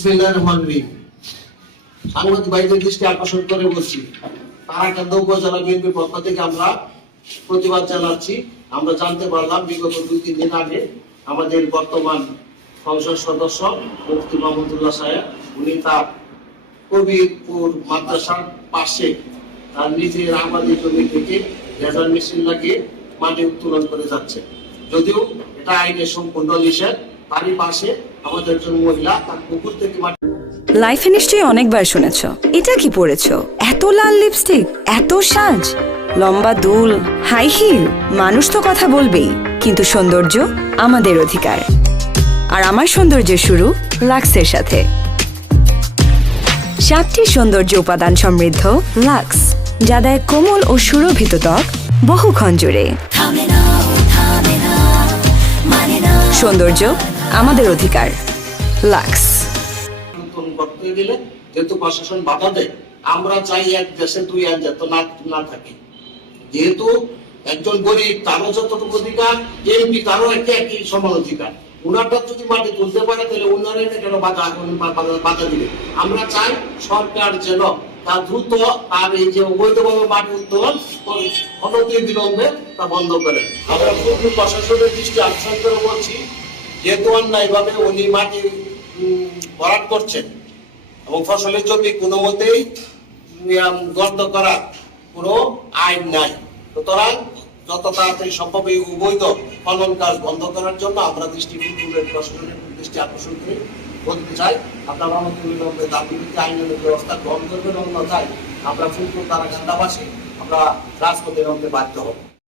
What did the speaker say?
বিসমিল্লাহির রহমানির রহিম। সাংবাদিক ভাইদের দৃষ্টি আকর্ষণ করে বলছি, তারাকান্দা উপজেলা বিএনপির পক্ষ থেকে আমরা প্রতিবাদ জানাচ্ছি। আমরা জানতে পারলাম বিগত 2-3 দিন আগে আমাদের বর্তমান সংসদ সদস্য মুফতি মাহমুদুল্লাহ সাহেব উনি তার কবিরপুর মাদ্রাসার পাশে তার নিজের আবাদি জমি থেকে লেজার মেশিন লাগিয়ে মাটি উত্তোলন করে যাচ্ছে। যদিও এটা আইনের সম্পূর্ণ নিষেধ। তারই পাশে আমাদের একজন মহিলা তার পুকুর থেকে লাইফে নিশ্চয়ই অনেকবার শুনেছ, এটা কি পরেছো? এত লাল লিপস্টিক, এত সাজ, লম্বা দুল, হাই হিল। মানুষ তো কথা বলবেই, কিন্তু সৌন্দর্য আমাদের অধিকার। আর আমার সৌন্দর্যের শুরু লাক্সের সাথে। 7টি সৌন্দর্য উপাদান সমৃদ্ধ লাক্স, যা দেয় কোমল ও সুরভিত ত্বক বহুক্ষণ জুড়ে। সৌন্দর্য আমাদের অধিকার, লাক্স। করতে গেলে যেহেতু প্রশাসন বাধা দেয়, আমরা চাই এক দেশে 2 আইন যাতে না থাকে। যেহেতু একজন গরিব তারও যতটুকু অধিকার, এমপি তারও একই সমান অধিকার। উনারটা যদি মাটি তুলতে পারে তাহলে উনারা কেন বাধা দিবে? আমরা চাই সরকার যেন তা দ্রুত আর এই যে অবৈধভাবে মাটি উত্তোলন অনতি বিলম্বে তা বন্ধ করে। আমরা প্রশাসনের দৃষ্টি আকর্ষণ করে বলছি, যেহেতু অন্যায়ভাবে উনি মাটি ভরাট করছেন এবং ফসলের জমি কোনো মতেই গর্ত করার কোনো আইন নাই, সুতরাং যত তাড়াতাড়ি সম্ভব এই অবৈধ খনন কাজ বন্ধ করার জন্য আমরা প্রশাসনের দৃষ্টি আকর্ষণ করে বলতে চাই, আপনারা অনতিবিলম্বে তার বিরুদ্ধে আইনের ব্যবস্থা গ্রহণ করবেন। অন্যথায় আমরা ফুলপুর তারাকান্দাবাসী আমরা রাজপথে নামতে বাধ্য হব।